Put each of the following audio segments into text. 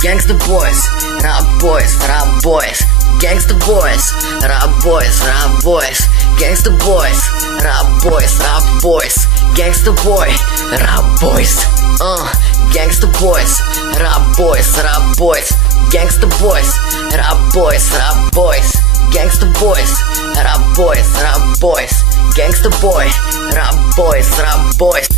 Gangsta boys, rap boys, rap boys. Gangsta boys, rap boys, rap boys. Gangsta boys, rap boys, rap boys. Gangsta boy, rap boys. Gangsta boys, rap boys, rap boys. Gangsta boys, rap boys, rap boys. Gangsta boys, rap boys, rap boys. Gangsta boy, rap boys, rap boys.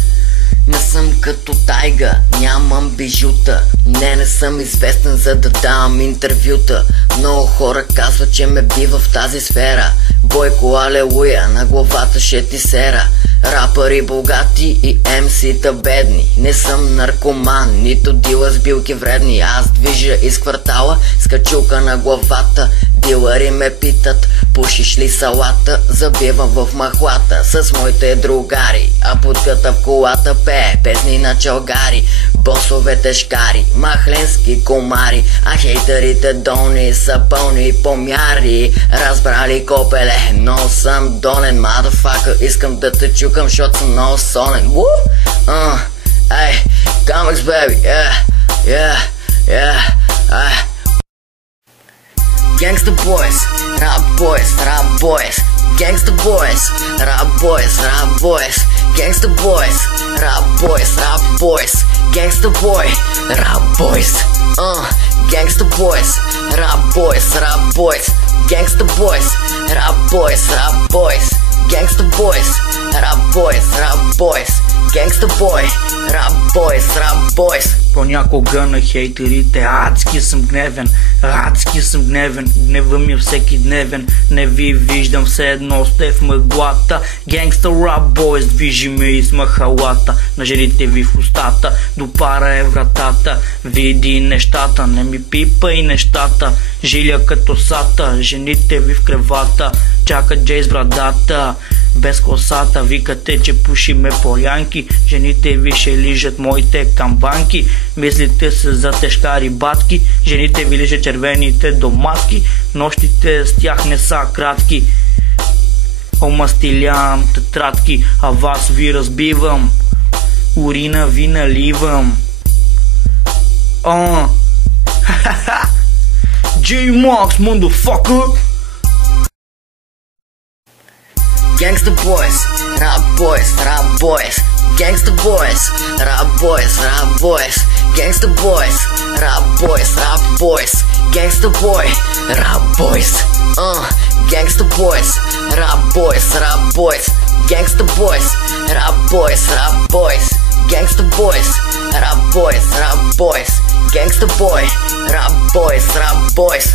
Не съм като Тайга, нямам бижута. Не съм известен, за да давам интервюта. Много хора казват, че ме бива в тази сфера. Бойко, алелуя, на главата ще ти сера. Рапъри богати и МС-та бедни. Не съм наркоман, нито дила с билки вредни. Аз движа из квартала с качулка на главата. Дилъри ме питат, пушиш ли салата? Забивам в махлата с моите другари. А путката в колата пее песни на чалгари. Босовете шкари, махленски комари. А хейтерите долни са пълни помяри. Разбрали копеле, но съм донен. Мадафака, искам да те чукам, защото съм много сонен. Ей, Comics baby, yeah. Gangsta boys, rap boys, rap boys. Gangsta boys, rap boys, rap boys. Gangsta boys, rap boys, rap boys. Gangsta boy, rap boys. Gangsta boys, rap boys, rap boys. Gangsta boys, rap boys, rap boys. Gangsta boys, rap boys, rap boys. Gangsta boy, rap boys, rap boys. Понякога на хейтерите адски съм гневен, гнева ми е всеки дневен. Не ви виждам, все едно сте в мъглата. Гангста рап бойс, движи ме из махалата. На жените ви в устата, допара е вратата. Види нещата, не ми пипа и нещата. Жиля като сата, жените ви в кревата. Чакат джей с брадата, без косата. Викате, че пушиме полянки. Жените ви ще лижат моите камбанки. Мислите се за тежкари батки. Жените ви лижат червените доматки. Нощите с тях не са кратки. Омастилявам тетрадки, а вас ви разбивам. Урина ви наливам. J-Mox, motherfucker. Gangsta boys, rap boys, rap boys. Gangsta boys, rap boys, rap boys. Gangsta boys, rap boys, rap boys. Gangsta boy, rap boys. Gangsta boys, rap boys, rap boys. Gangsta boys, rap boys, rap boys. Gangsta boys, rap boys, rap boys. Gangsta boy, rap boys, rap boys.